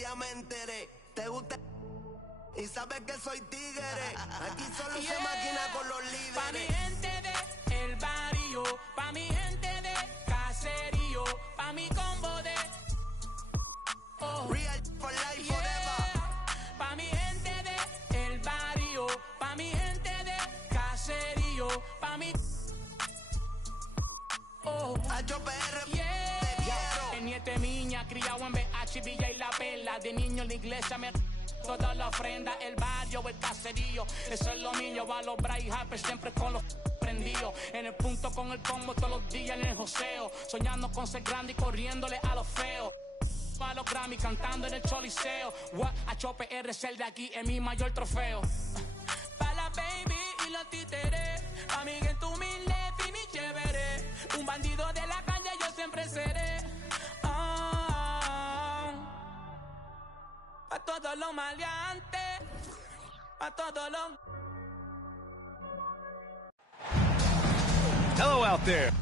ya me enteré. Te gusta y sabes que soy tigre. Aquí solo se maquina con los líderes. Pa' mi gente de el barrio, pa' mi gente de caserío, pa' mi combo de Real for life forever. Pa' mi gente de el barrio, pa' mi gente de caserío, pa' mi HPR, te quiero. En Niete Miña, criado en BH, Villa y La Perla. De niño en la iglesia me toda la ofrenda, el barrio, el caserío. Eso es lo mío, va a los Bryce Harper siempre con los prendidos. En el punto con el combo todos los días en el joseo. Soñando con ser grande y corriéndole a los feos. A los Grammy cantando en el Choliseo. HPR es el de aquí, es mi mayor trofeo. Pa' la baby y los títeres, pa' mi gente humilde, fini chévere. Un bandido de la calle yo siempre seré. Pa' todos los maleantes, pa' todos los... Hello out there.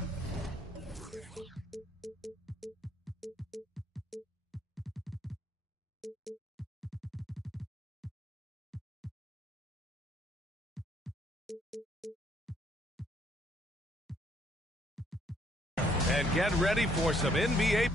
And get ready for some NBA.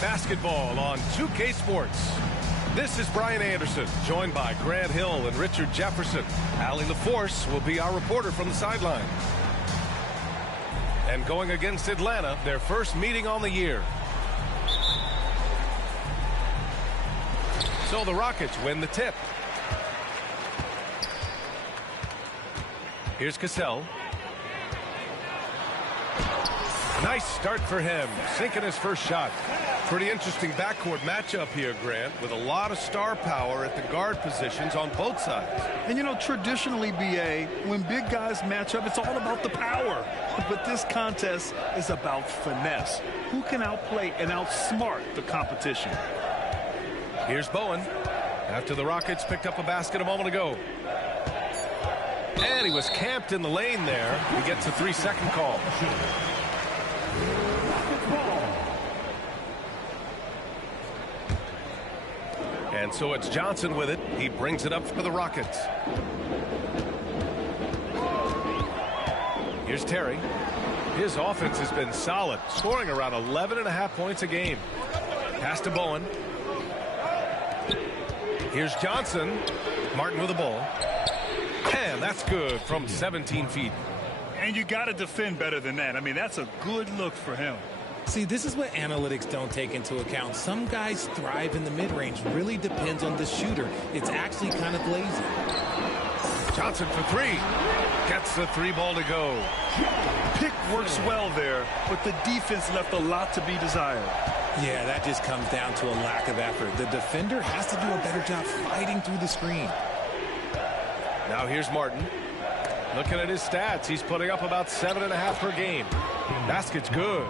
Basketball on 2K Sports. This is Brian Anderson, joined by Grant Hill and Richard Jefferson. Allie LaForce will be our reporter from the sideline. And going against Atlanta, their first meeting on the year. So the Rockets win the tip. Here's Cassell. Nice start for him, sinking his first shot. Pretty interesting backcourt matchup here, Grant, with a lot of star power at the guard positions on both sides. And, you know, traditionally, B.A., when big guys match up, it's all about the power. But this contest is about finesse. Who can outplay and outsmart the competition? Here's Bowen. After the Rockets picked up a basket a moment ago. And he was camped in the lane there. He gets a 3-second call. And so it's Johnson with it. He brings it up for the Rockets. Here's Terry. His offense has been solid, scoring around 11.5 points a game. Pass to Bowen. Here's Johnson. Martin with the ball. And that's good from 17 feet. And you got to defend better than that. I mean, that's a good look for him. See, this is what analytics don't take into account. Some guys thrive in the mid-range. Really depends on the shooter. It's actually kind of lazy. Johnson for three. Gets the three ball to go. Pick works well there, but the defense left a lot to be desired. Yeah, that just comes down to a lack of effort. The defender has to do a better job fighting through the screen. Now here's Martin. Looking at his stats, he's putting up about 7.5 per game. Basket's good.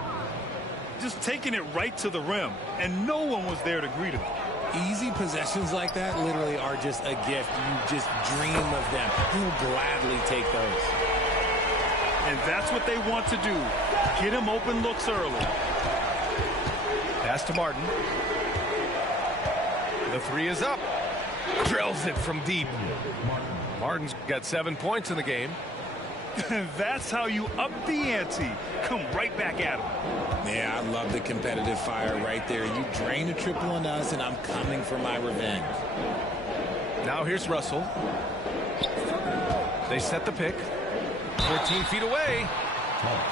just taking it right to the rim, and no one was there to greet him. Easy possessions like that literally are just a gift. You just dream of them. He'll gladly take those. And that's what they want to do. Get him open looks early. Pass to Martin. The three is up. Drills it from deep. Martin's got 7 points in the game. That's how you up the ante. Come right back at him. Yeah, I love the competitive fire right there. You drain a triple on us, and I'm coming for my revenge. Now here's Russell. They set the pick. 14 feet away.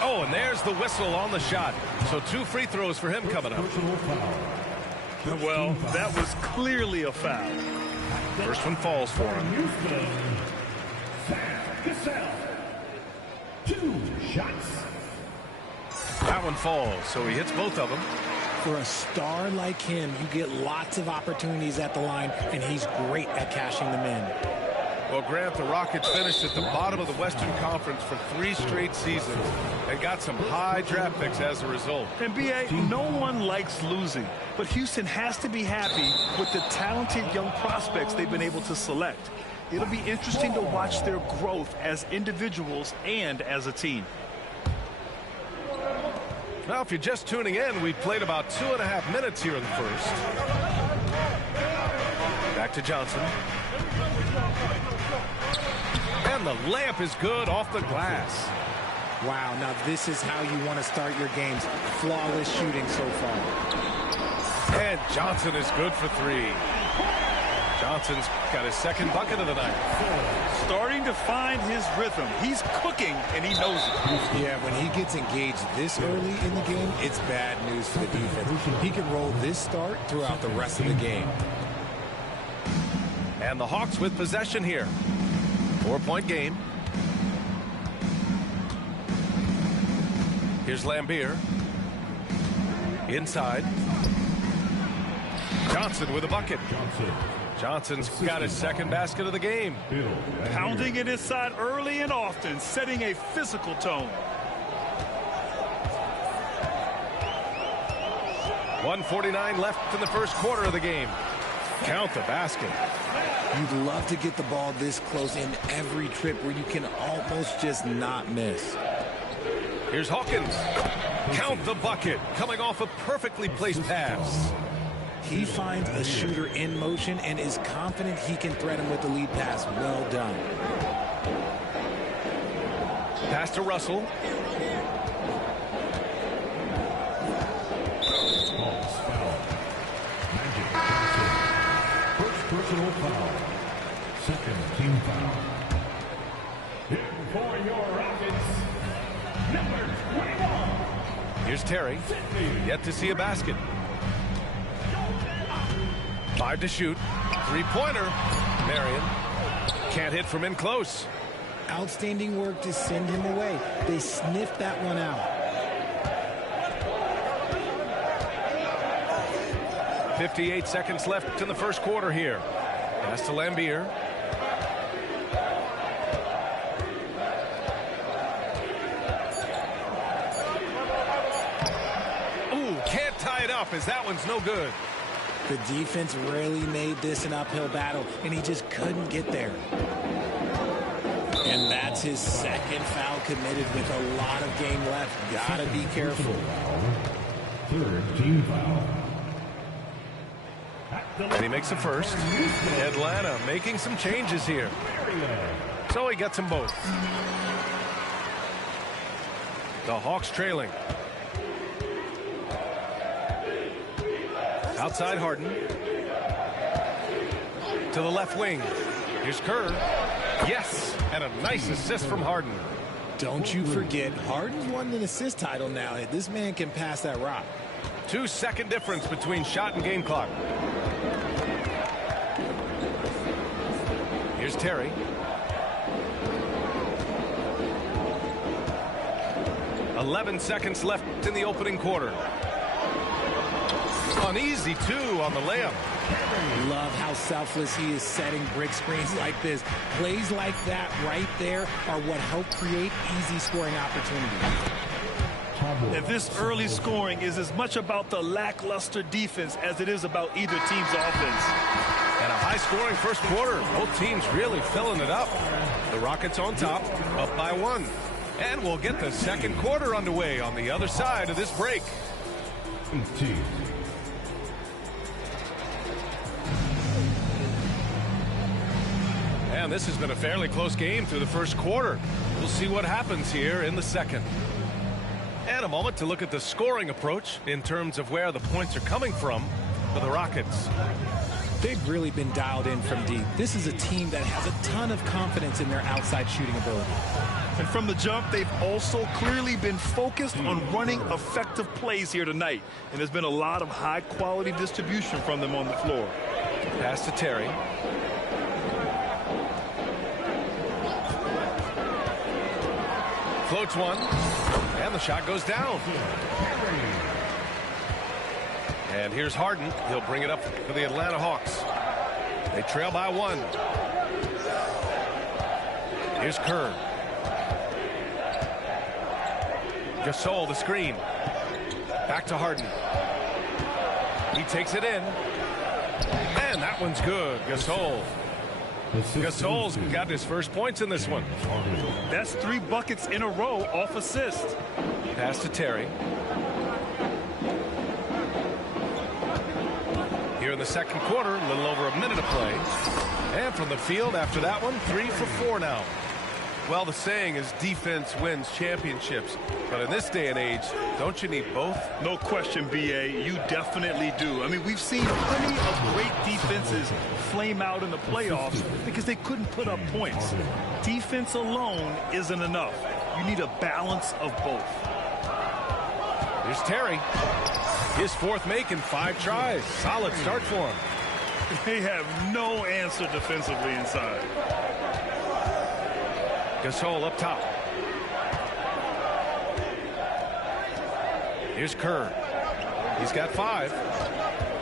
Oh, and there's the whistle on the shot. So 2 free throws for him coming up. Well, that was clearly a foul. First one falls for him. 2 shots. That one falls, so he hits both of them. For a star like him, you get lots of opportunities at the line, and he's great at cashing them in. Well, Grant, the Rockets finished at the bottom of the Western Conference for 3 straight seasons and got some high draft picks as a result. And B.A., no one likes losing, but Houston has to be happy with the talented young prospects they've been able to select. It'll be interesting to watch their growth as individuals and as a team. Now, if you're just tuning in, we played about 2.5 minutes here in the first. Back to Johnson. And the layup is good off the glass. Wow, now this is how you want to start your games. Flawless shooting so far. And Johnson is good for 3. Johnson's got his second bucket of the night. Starting to find his rhythm. He's cooking, and he knows it. Yeah, when he gets engaged this early in the game, it's bad news for the defense. He can roll this start throughout the rest of the game. And the Hawks with possession here. 4-point game. Here's Lambier. Inside. Johnson with a bucket. Johnson's got his second basket of the game. Pounding it inside early and often, setting a physical tone. 1:49 left in the first quarter of the game. Count the basket. You'd love to get the ball this close in every trip where you can almost just not miss. Here's Hawkins. Count the bucket. Coming off a perfectly placed pass. He finds a shooter in motion and is confident he can threat him with the lead pass. Well done. Pass to Russell. First personal foul. Second team foul. Here for your Rockets, number 21. Here's Terry. Yet to see a basket. 5 to shoot. 3-pointer. Marion can't hit from in close. Outstanding work to send him away. They sniffed that one out. 58 seconds left in the first quarter here. Pass to Lambier. Ooh, can't tie it up as that one's no good. The defense really made this an uphill battle, and he just couldn't get there. And that's his second foul committed with a lot of game left. Gotta be careful. Third team foul. And he makes the first. Atlanta making some changes here. So he gets them both. The Hawks trailing. Outside Harden. To the left wing. Here's Kerr. Yes, and a nice assist from Harden. Don't you forget, Harden's won an assist title now. This man can pass that rock. 2-second difference between shot and game clock. Here's Terry. "11 seconds left in the opening quarter. An easy 2 on the layup. Love how selfless he is setting brick screens like this. Plays like that right there are what help create easy scoring opportunities. And this early scoring is as much about the lackluster defense as it is about either team's offense. And a high-scoring first quarter. Both teams really filling it up. The Rockets on top, up by 1. And we'll get the second quarter underway on the other side of this break. And this has been a fairly close game through the first quarter. We'll see what happens here in the second. And a moment to look at the scoring approach in terms of where the points are coming from for the Rockets. They've really been dialed in from deep. This is a team that has a ton of confidence in their outside shooting ability. And from the jump, they've also clearly been focused on running effective plays here tonight. And there's been a lot of high-quality distribution from them on the floor. Pass to Terry. Floats one, and the shot goes down. And here's Harden. He'll bring it up for the Atlanta Hawks. They trail by 1. Here's Kerr. Gasol, the screen. Back to Harden. He takes it in. And that one's good. Gasol. Gasol's got his first points in this one. That's 3 buckets in a row off assist. Pass to Terry. Here in the second quarter, a little over a minute of play. And from the field after that one, 3 for 4 now. Well, the saying is defense wins championships. But in this day and age, don't you need both? No question, B.A. You definitely do. I mean, we've seen plenty of great defenses flame out in the playoffs because they couldn't put up points. Defense alone isn't enough. You need a balance of both. Here's Terry. His 4th make in 5 tries. Solid start for him. They have no answer defensively inside. Gasol up top. Here's Kerr. He's got 5.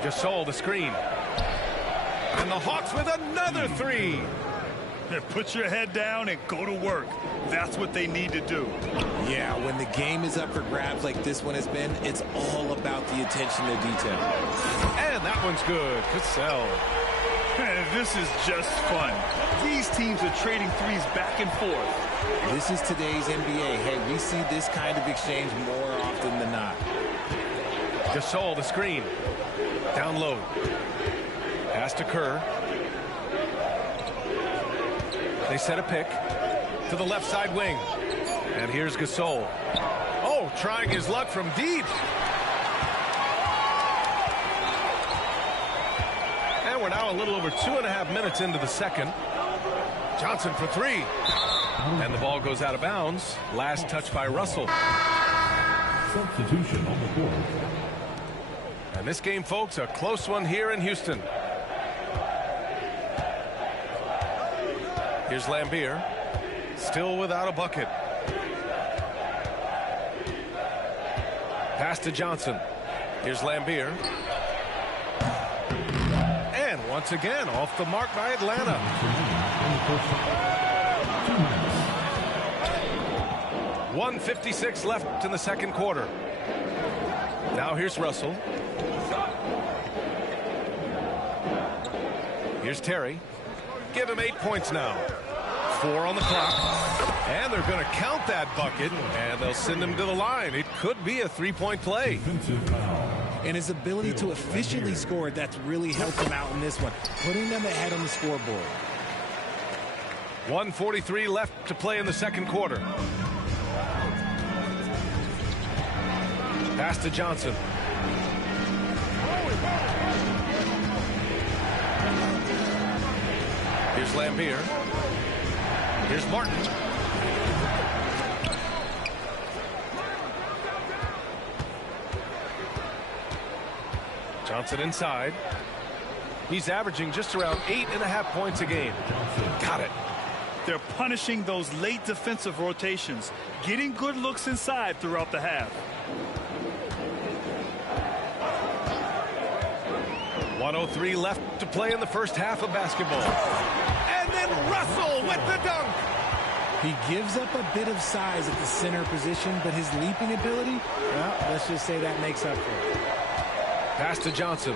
Gasol the screen. And the Hawks with another 3. Put your head down and go to work. That's what they need to do. Yeah, when the game is up for grabs like this one has been, it's all about the attention to detail. And that one's good. Cassell. This is just fun. These teams are trading threes back and forth. This is today's NBA. Hey, we see this kind of exchange more often than not. Gasol, the screen. Down low. Pass to Kerr. They set a pick to the left side wing. And here's Gasol. Oh, trying his luck from deep. And we're now a little over 2.5 minutes into the second. Johnson for 3. And the ball goes out of bounds. Last touch by Russell. Substitution on the court. And this game, folks, a close one here in Houston. Here's Lambier. Still without a bucket. Pass to Johnson. Here's Lambier. And once again, off the mark by Atlanta. 1:56 left in the second quarter. Now here's Russell. Here's Terry. Give him 8 points now. 4 on the clock. And they're going to count that bucket, and they'll send him to the line. It could be a 3-point play. And his ability to efficiently score, that's really helped him out in this one, putting them ahead on the scoreboard. 1:43 left to play in the second quarter. Pass to Johnson. Here's Lambier. Here's Martin. Johnson inside. He's averaging just around 8.5 points a game. Got it. They're punishing those late defensive rotations, getting good looks inside throughout the half. 1:03 left to play in the first half of basketball. And then Russell with the dunk. He gives up a bit of size at the center position, but his leaping ability, well, let's just say that makes up for it. Pass to Johnson.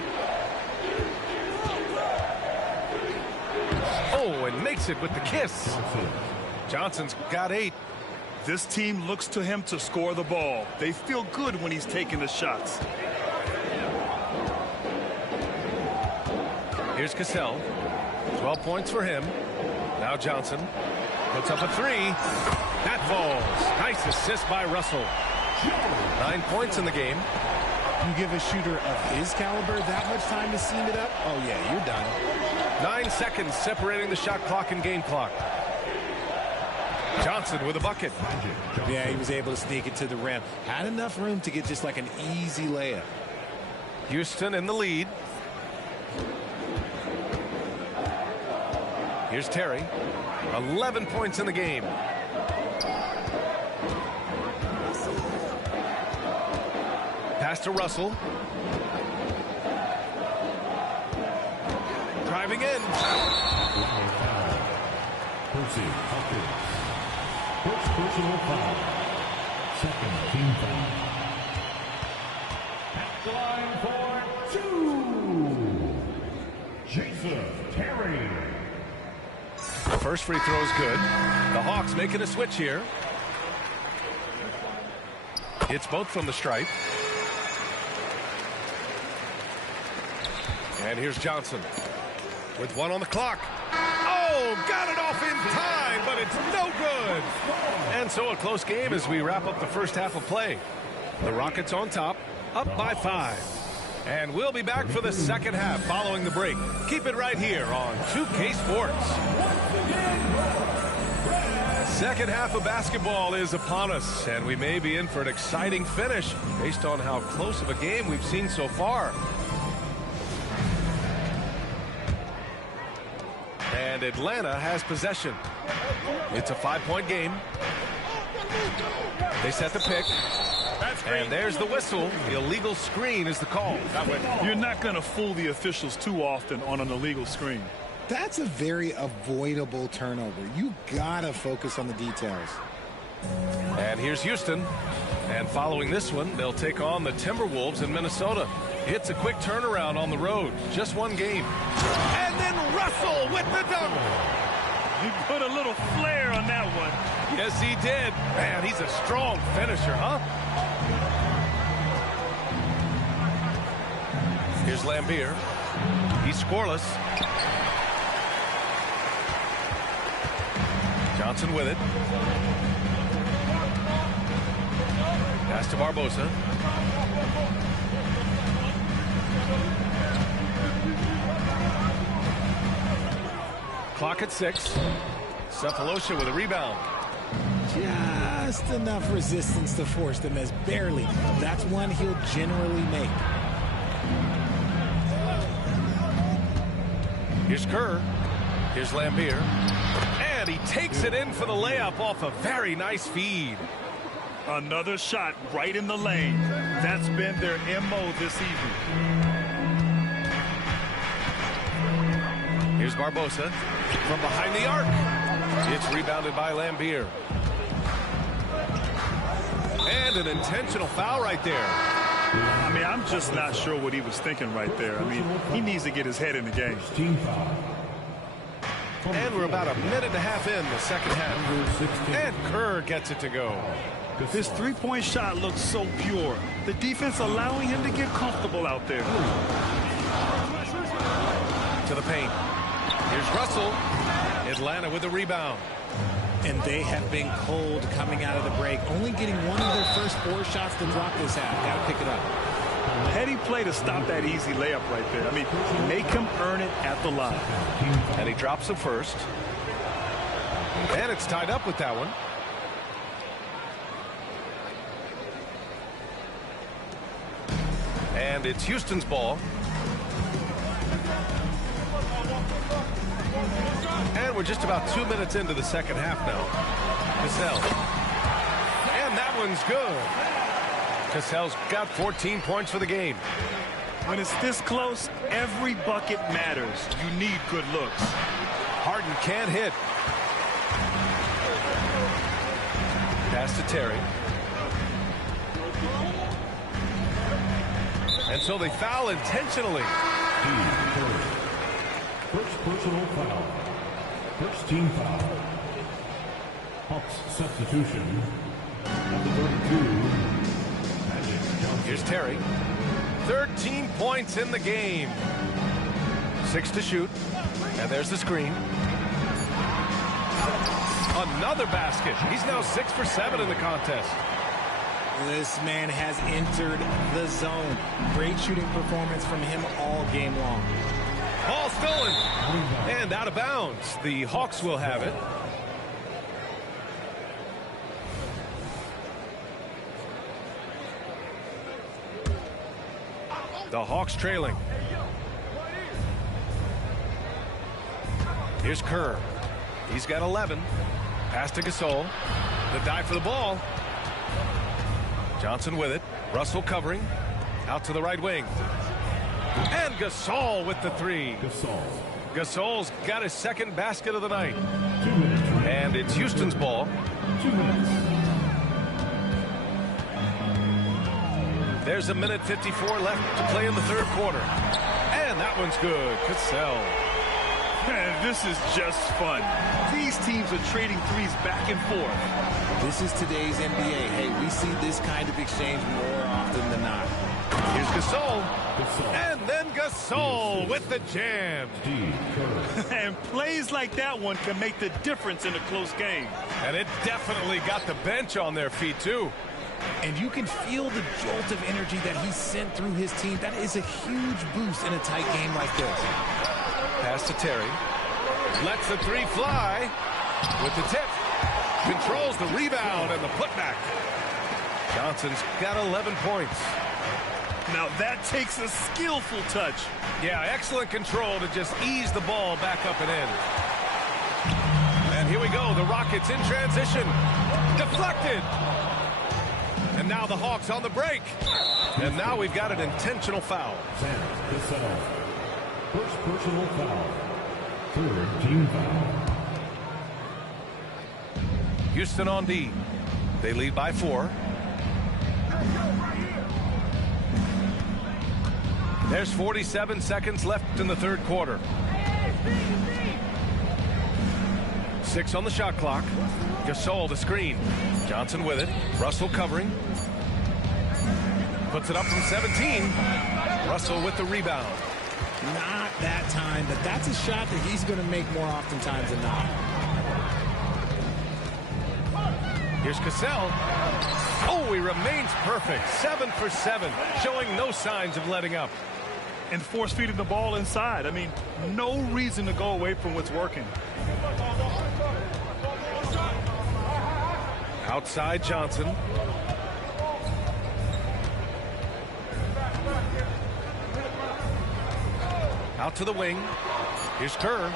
Oh, and makes it with the kiss. Johnson's got 8. This team looks to him to score the ball. They feel good when he's taking the shots. Here's Cassell. 12 points for him. Now Johnson puts up a 3. That falls. Nice assist by Russell. 9 points in the game. You give a shooter of his caliber that much time to seam it up, oh yeah, you're done. 9 seconds separating the shot clock and game clock. Johnson with a bucket. Yeah, he was able to sneak it to the rim. Had enough room to get just like an easy layup. Houston in the lead. Here's Terry. 11 points in the game. Pass to Russell. Driving in. Percy Hawkins. First personal foul. Second team foul. At the line for 2. Jason Terry. The first free throw is good. The Hawks making a switch here. It's both from the stripe. And here's Johnson with 1 on the clock. Oh, got it off in time, but it's no good. And so a close game as we wrap up the first half of play. The Rockets on top, up by 5. And we'll be back for the second half following the break. Keep it right here on 2K Sports. Second half of basketball is upon us, and we may be in for an exciting finish based on how close of a game we've seen so far. And Atlanta has possession. It's a 5-point game. They set the pick. And there's the whistle. The illegal screen is the call. You're not going to fool the officials too often on an illegal screen. That's a very avoidable turnover. You gotta focus on the details. And here's Houston. And following this one, they'll take on the Timberwolves in Minnesota. It's a quick turnaround on the road. Just one game. And then Russell with the dunk. He put a little flair on that one. Yes, he did. Man, he's a strong finisher, huh? Here's Lambier. He's scoreless. Johnson with it. Pass to Barbosa. Clock at 6. Cephalosha with a rebound. Just enough resistance to force them as barely. That's one he'll generally make. Here's Kerr. Here's Lambier. And he takes it in for the layup off a very nice feed. Another shot right in the lane. That's been their MO this evening. Here's Barbosa from behind the arc. It's rebounded by Lambier. And an intentional foul right there. I mean, I'm just not sure what he was thinking right there. I mean, he needs to get his head in the game. Team foul. And we're about a minute and a half in the second half. And Kerr gets it to go. His three-point shot looks so pure. The defense allowing him to get comfortable out there. To the paint. Here's Russell. Atlanta with the rebound. And they have been cold coming out of the break. Only getting one of their first 4 shots to drop this half. Got to pick it up. Heady play to stop that easy layup right there. I mean, make him earn it at the line. And he drops it first. And it's tied up with that one. And it's Houston's ball. And we're just about 2 minutes into the second half now. Cassell. And that one's good. Cassell's got 14 points for the game. When it's this close, every bucket matters. You need good looks. Harden can't hit. Pass to Terry. And so they foul intentionally. First personal foul. First team foul. Hawks substitution. Number 32, Magic Johnson. Here's Terry. 13 points in the game. 6 to shoot. And there's the screen. Another basket. He's now 6 for 7 in the contest. This man has entered the zone. Great shooting performance from him all game long. Ball stolen. And out of bounds. The Hawks will have it. The Hawks trailing. Here's Kerr. He's got 11. Pass to Gasol. The dive for the ball. Johnson with it. Russell covering. Out to the right wing. And Gasol with the three. Gasol's got his second basket of the night. 2 minutes. And it's Houston's ball. 2 minutes. There's a minute 54 left to play in the third quarter. And that one's good. Cassell. Man, this is just fun. These teams are trading threes back and forth. This is today's NBA. Hey, we see this kind of exchange more often than not. Here's Gasol. And then Gasol with the jam. And plays like that one can make the difference in a close game. And it definitely got the bench on their feet, too. And you can feel the jolt of energy that he sent through his team. That is a huge boost in a tight game like this. Pass to Terry. Lets the three fly. With the tip. Controls the rebound and the putback. Johnson's got 11 points. Now that takes a skillful touch. Yeah, excellent control to just ease the ball back up and in. And here we go. The Rockets in transition. Deflected. And now the Hawks on the break. And now we've got an intentional foul. First personal foul. Third team foul. Houston on D. They lead by 4. There's 47 seconds left in the third quarter. 6 on the shot clock. Gasol the screen. Johnson with it. Russell covering. Puts it up from 17. Russell with the rebound. Not that time, but that's a shot that he's going to make more oftentimes than not. Here's Cassell. Oh, he remains perfect. 7 for 7, showing no signs of letting up. And force feeding the ball inside. I mean, no reason to go away from what's working. Outside Johnson. Out to the wing. Here's Kerr.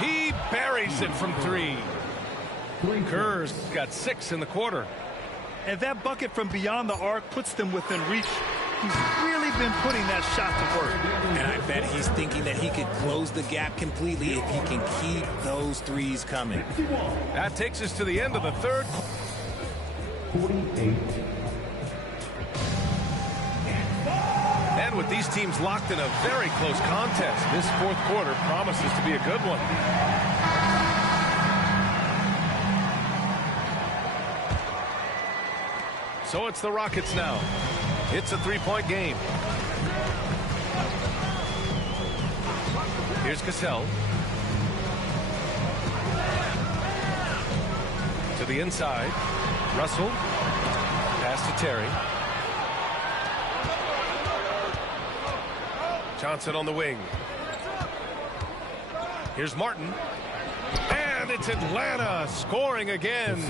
He buries it from 3. Kerr's got 6 in the quarter. And that bucket from beyond the arc puts them within reach. He's really been putting that shot to work. And I bet he's thinking that he could close the gap completely if he can keep those threes coming. That takes us to the end of the third. 48. And with these teams locked in a very close contest, this fourth quarter promises to be a good one. So it's the Rockets now. It's a 3-point game. Here's Cassell. To the inside. Russell. Pass to Terry. Johnson on the wing. Here's Martin. And it's Atlanta scoring again.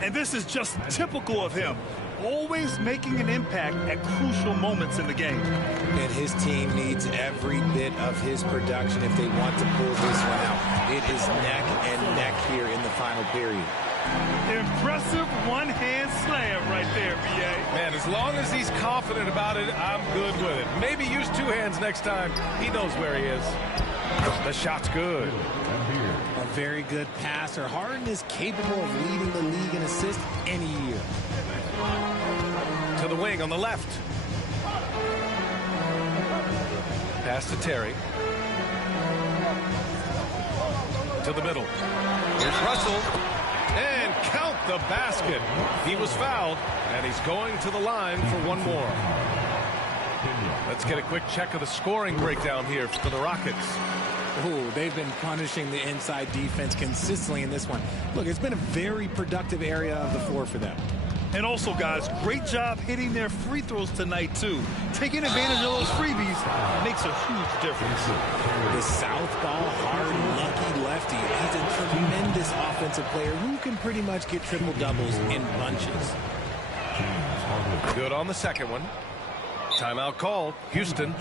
And this is just typical of him. Always making an impact at crucial moments in the game. And his team needs every bit of his production if they want to pull this one out. It is neck and neck here in the final period. Impressive one-hand slam right there, B.A. Man, as long as he's confident about it, I'm good with it. Maybe use two hands next time. He knows where he is. The shot's good. A very good passer. Harden is capable of leading the league in assists any year. To the wing on the left. Pass to Terry. To the middle. Here's Russell. And count the basket. He was fouled, and he's going to the line for one more. Let's get a quick check of the scoring breakdown here for the Rockets. Ooh, they've been punishing the inside defense consistently in this one. Look, it's been a very productive area of the floor for them. And also, guys, great job hitting their free throws tonight, too. Taking advantage of those freebies makes a huge difference. The southpaw, hard, lucky lefty. He's a tremendous offensive player who can pretty much get triple-doubles in bunches. Good on the second one. Timeout called. Houston.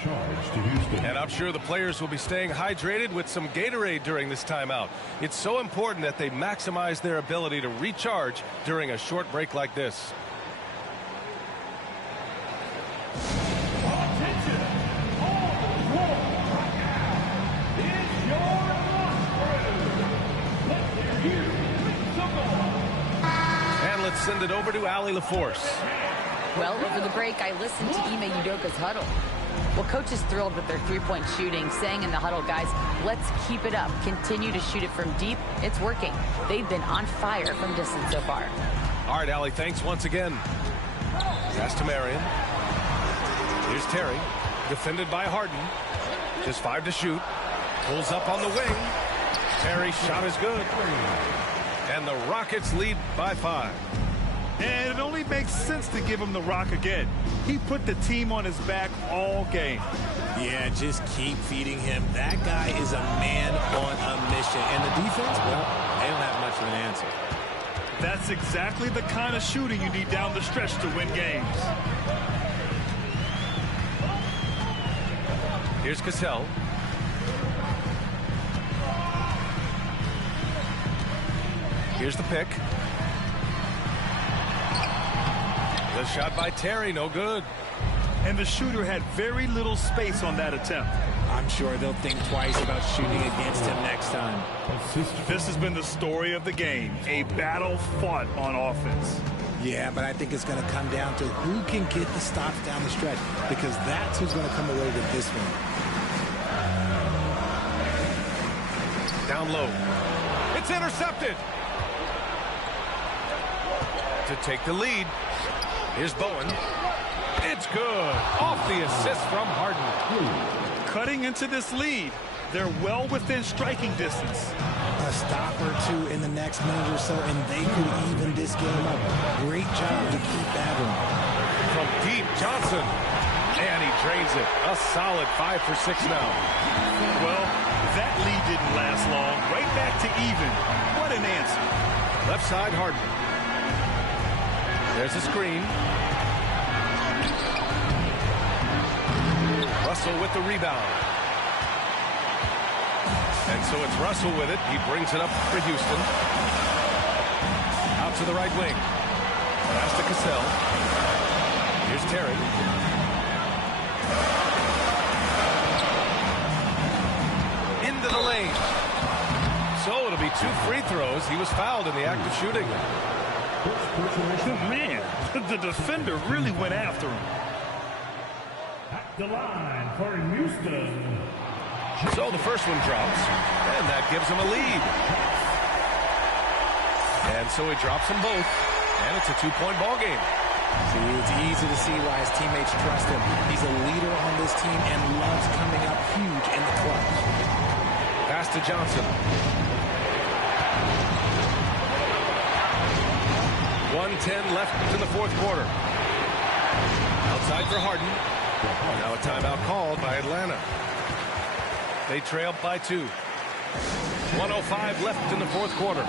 And I'm sure the players will be staying hydrated with some Gatorade during this timeout. It's so important that they maximize their ability to recharge during a short break like this. And let's send it over to Allie LaForce. Well, over the break, I listened to Ime Udoka's huddle. Well, coach is thrilled with their three-point shooting, saying in the huddle, guys, let's keep it up. Continue to shoot it from deep. It's working. They've been on fire from distance so far. All right, Allie, thanks once again. Pass to Marion. Here's Terry, defended by Harden. Just 5 to shoot. Pulls up on the wing. Terry's shot is good. And the Rockets lead by 5. And it only makes sense to give him the rock again. He put the team on his back all game. Yeah, just keep feeding him. That guy is a man on a mission. And the defense, well, they don't have much of an answer. That's exactly the kind of shooting you need down the stretch to win games. Here's Cassell. Here's the pick. The shot by Terry, no good. And the shooter had very little space on that attempt. I'm sure they'll think twice about shooting against him next time. This has been the story of the game, a battle fought on offense. Yeah, but I think it's going to come down to who can get the stops down the stretch, because that's who's going to come away with this one. Down low. It's intercepted. To take the lead. Here's Bowen. It's good. Off the assist from Harden. Cutting into this lead. They're well within striking distance. A stop or two in the next minute or so, and they could even this game up. Great job to keep that one. From deep, Johnson. And he drains it. A solid 5 for 6 now. Well, that lead didn't last long. Right back to even. What an answer. Left side, Harden. There's a screen. Russell with the rebound. And so it's Russell with it. He brings it up for Houston. Out to the right wing. Pass to Cassell. Here's Terry. Into the lane. So it'll be 2 free throws. He was fouled in the act of shooting. Man, the defender really went after him. At the line for Houston. So the first one drops, and that gives him a lead. And so he drops them both, and it's a 2-point ball game. See, it's easy to see why his teammates trust him. He's a leader on this team and loves coming up huge in the clutch. Pass to Johnson. 1:10 left in the fourth quarter. Outside for Harden. Now a timeout called by Atlanta. They trail by 2. 1:05 left in the fourth quarter.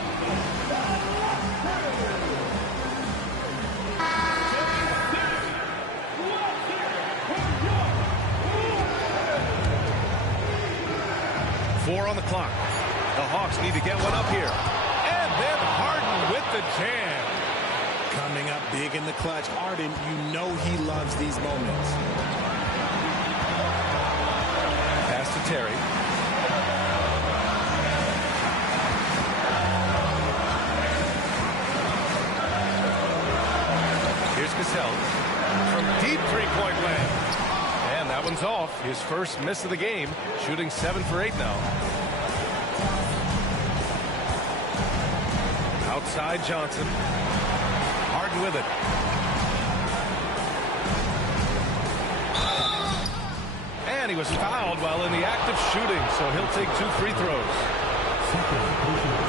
Four on the clock. The Hawks need to get one up here. And then Harden with the jam. Coming up big in the clutch. Harden, you know he loves these moments. Terry. Here's Cassell from deep three-point land. And that one's off. His first miss of the game. Shooting 7 for 8 now. Outside Johnson. Harden with it. And he was fouled while in the act of shooting, so he'll take 2 free throws.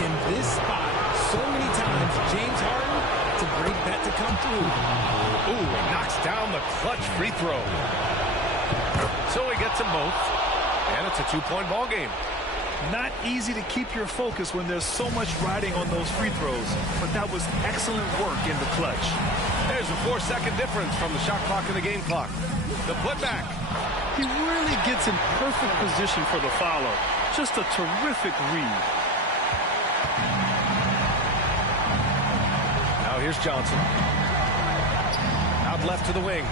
In this spot, so many times, James Harden, it's a great bet to come through. Ooh, knocks down the clutch free throw. So he gets them both, and it's a 2-point ball game. Not easy to keep your focus when there's so much riding on those free throws, but that was excellent work in the clutch. There's a 4-second difference from the shot clock and the game clock. The putback. He really gets in perfect position for the follow. Just a terrific read. Now here's Johnson. Out left to the wing.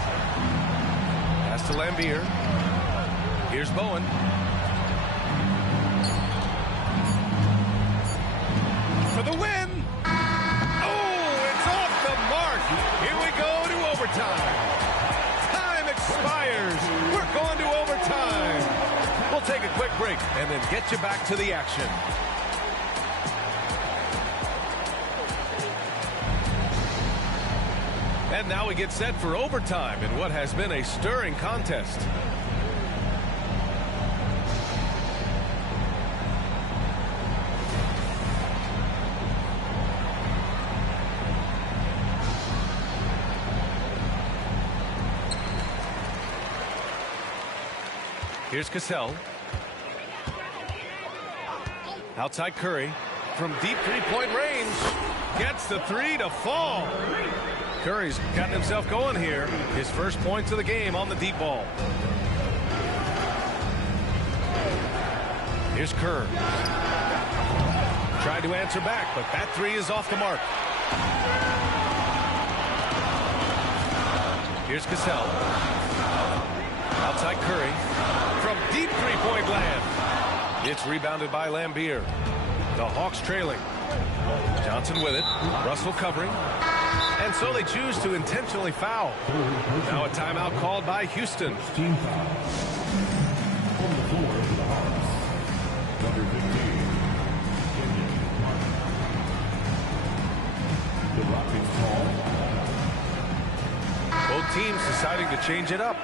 Pass to Lambier. Here's Bowen. For the win! Oh, it's off the mark! Here we go to overtime. Time expires. We're going to overtime. We'll take a quick break and then get you back to the action. And now we get set for overtime in what has been a stirring contest. Here's Cassell. Outside Curry from deep three-point range. Gets the 3 to fall. Curry's gotten himself going here. His first points of the game on the deep ball. Here's Kerr. Tried to answer back, but that 3 is off the mark. Here's Cassell. Outside Curry. From deep three-point land. It's rebounded by Lambier. The Hawks trailing. Johnson with it. Russell covering. And so they choose to intentionally foul. Now a timeout called by Houston. Team foul. On the floor for the Hawks. Number 15. Kenyon Martin. The Rockets call. Both teams deciding to change it up.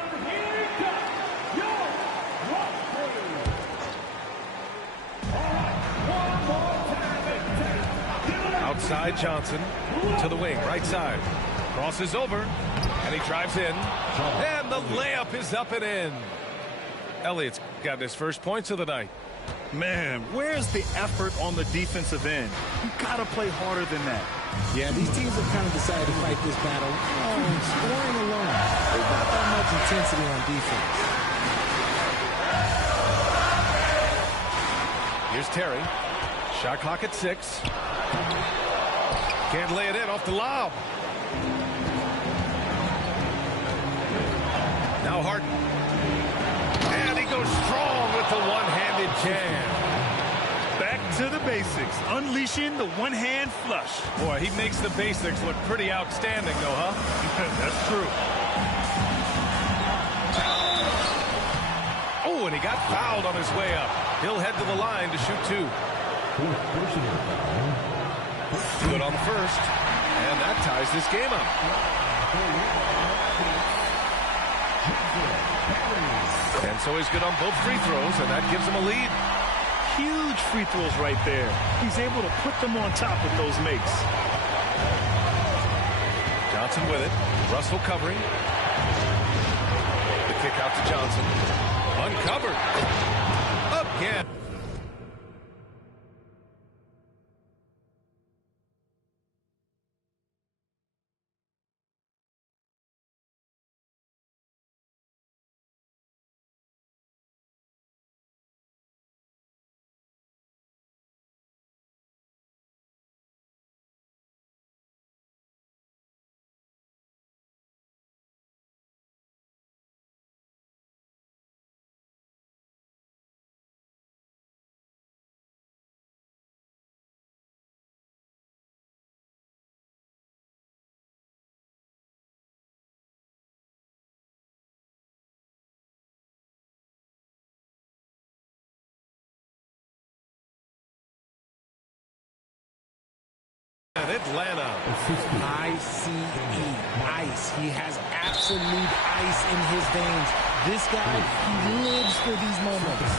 Outside Johnson to the wing, right side. Crosses over, and he drives in. And the layup is up and in. Elliott's got his first points of the night. Man, where's the effort on the defensive end? You gotta play harder than that. Yeah, these teams have kind of decided to fight this battle on scoring alone. There's not that much intensity on defense. Here's Terry. Shot clock at 6. Can't lay it in off the lob. Now Harden. And he goes strong with the one-handed jam. Back to the basics. Unleashing the one-hand flush. Boy, he makes the basics look pretty outstanding, though, huh? That's true. Oh, and he got fouled on his way up. He'll head to the line to shoot 2. Good on the first. And that ties this game up. And so he's good on both free throws, and that gives him a lead. Huge free throws right there. He's able to put them on top with those makes. Johnson with it. Russell covering. The kick out to Johnson. Uncovered. Again. And Atlanta. I-C-E, ice. He has absolute ice in his veins. This guy, he lives for these moments.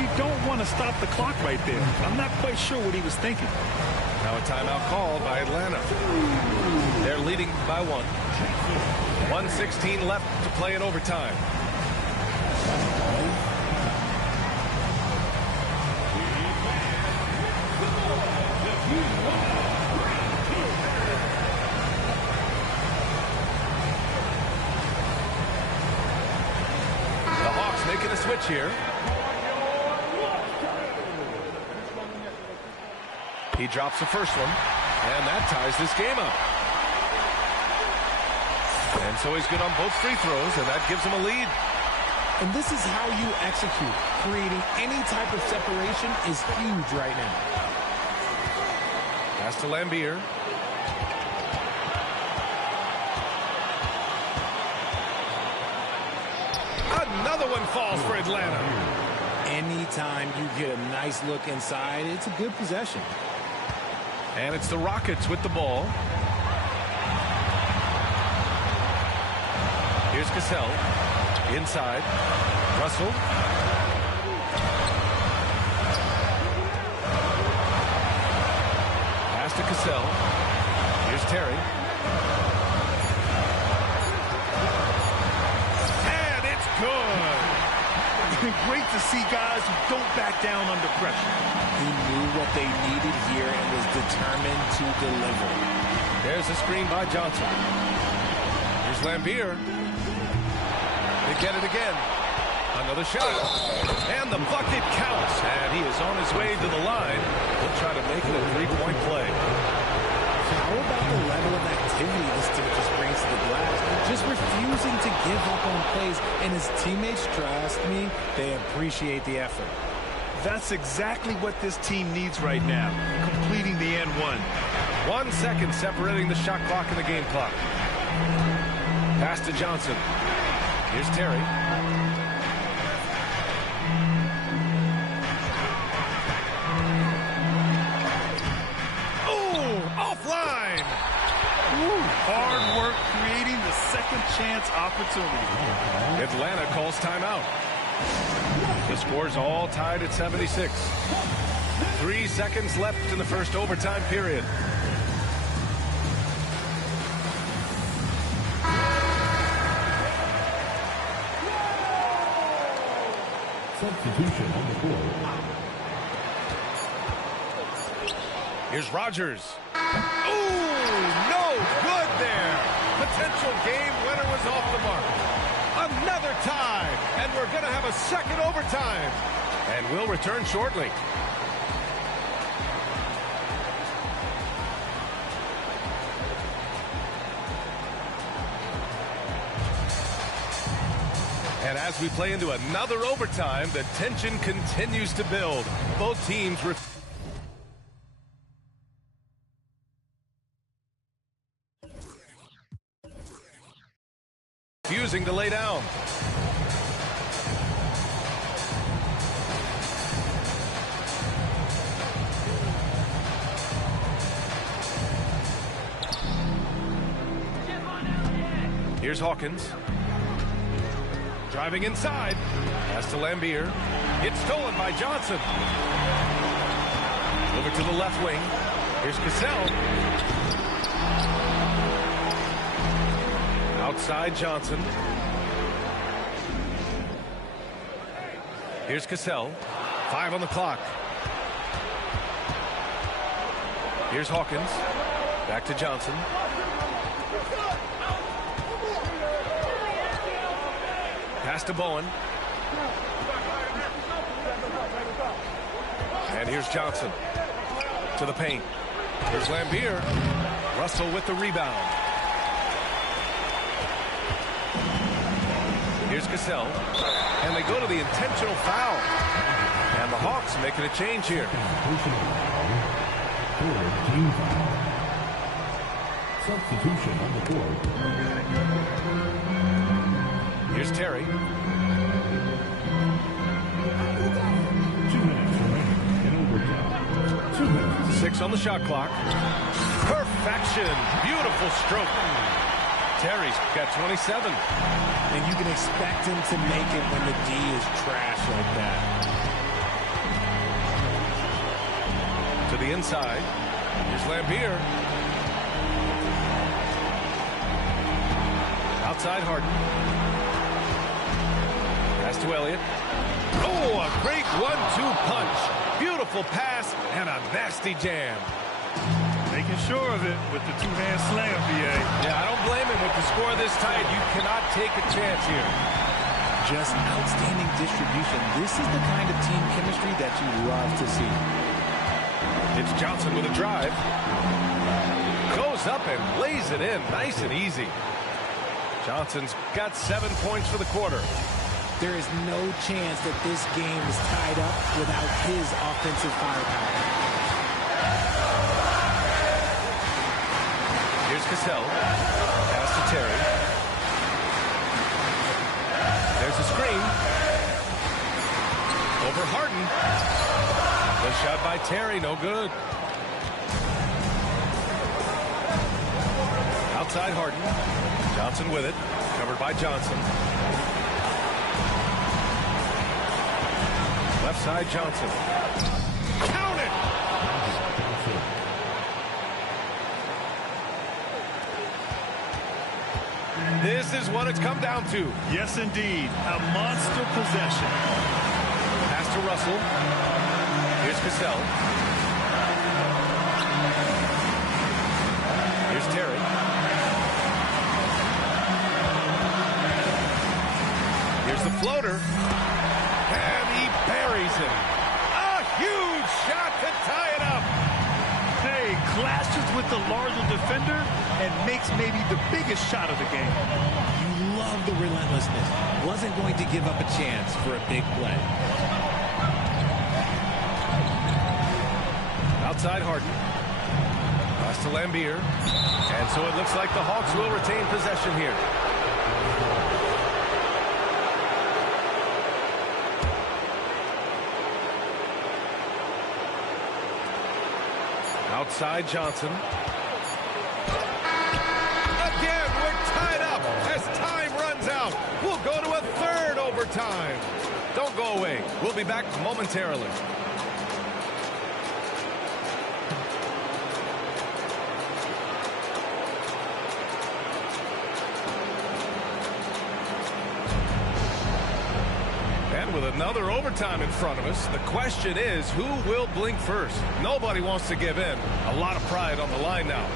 You don't want to stop the clock right there. I'm not quite sure what he was thinking. Now a timeout called by Atlanta. They're leading by 1. 1:16 left to play in overtime. The Hawks making a switch here. He drops the first one, and that ties this game up. And so he's good on both free throws, and that gives him a lead. And this is how you execute. Creating any type of separation is huge right now. Pass to Lambier. Another one falls for Atlanta. Anytime you get a nice look inside, it's a good possession. And it's the Rockets with the ball. Here's Cassell. Inside. Russell. Pass to Cassell. Here's Terry. And it's good. Great to see guys who don't back down under pressure. He knew what they needed here and was determined to deliver. There's a screen by Johnson. Here's Lambier. They get it again. Another shot. And the bucket counts. And he is on his way to the line. He'll try to make it a three-point play. How about the level of activity this team just brings to the glass? Just refusing to give up on plays. And his teammates, trust me, they appreciate the effort. That's exactly what this team needs right now, completing the N1. 1 second separating the shot clock and the game clock. Pass to Johnson. Here's Terry. Oh, offline. Hard work creating the second chance opportunity. Atlanta calls timeout. The score's all tied at 76. 3 seconds left in the first overtime period. Substitution on the court. Here's Rogers. Ooh, no good there. Potential game winner was off the mark. Another tie, and we're going to have a second overtime. And we'll return shortly. And as we play into another overtime, the tension continues to build. Both teams refusing to lay down. Here's Hawkins. Driving inside. Pass to Lambier. It's stolen by Johnson. Over to the left wing. Here's Cassell. Outside Johnson. Here's Cassell. 5 on the clock. Here's Hawkins. Back to Johnson. Pass to Bowen. And here's Johnson. To the paint. Here's Lambier. Russell with the rebound. Here's Cassell. And they go to the intentional foul. And the Hawks making a change here. Substitution on the court. Here's Terry. 2 minutes remaining in overtime. 2 minutes. 6 on the shot clock. perfection. Beautiful stroke. Terry's got 27. And you can expect him to make it when the D is trash like that. To the inside. Here's Lambier. Outside Harden. Pass to Elliott. Oh, a great 1-2 punch. Beautiful pass and a nasty jam. Making sure of it with the two-hand slam, B.A. Yeah, I don't blame him with the score this tight. You cannot take a chance here. Just outstanding distribution. This is the kind of team chemistry that you love to see. It's Johnson with a drive. Goes up and lays it in. Nice and easy. Johnson's got 7 points for the quarter. There is no chance that this game is tied up without his offensive firepower. Here's Cassell. Pass to Terry. There's a screen. Over Harden. The shot by Terry, no good. Outside Harden. Johnson with it. Covered by Johnson. Left side Johnson. Count it! This is what it's come down to. Yes, indeed. A monster possession. Pass to Russell. Here's Cassell. Here's Terry. Here's the floater. And he buries him. A huge shot to tie it up. Hey, clashes with the larger defender and makes maybe the biggest shot of the game. You love the relentlessness. Wasn't going to give up a chance for a big play. Outside Harden. Pass to Lambier. And so it looks like the Hawks will retain possession here. Outside Johnson. Again, we're tied up as time runs out. We'll go to a third overtime. Don't go away. We'll be back momentarily. And with another overtime in front of us, the question is, who will blink first? Nobody wants to give in. A lot of pride on the line now.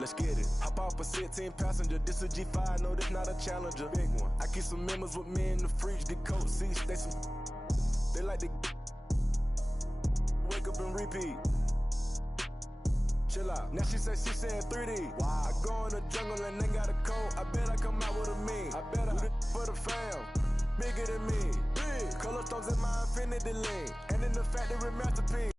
Let's get it. Hop off a 16-passenger. This a G5, no, this not a Challenger. Big one. I keep some members with me in the fridge. The coat seats, they like to wake up and repeat. Chill out. Now she said 3D. Wow. I go in the jungle and they got a coat. I bet I come out with a mean. I bet I do this for the fam. Bigger than me. Big. Color stones in my infinity lane. And in the factory masterpiece.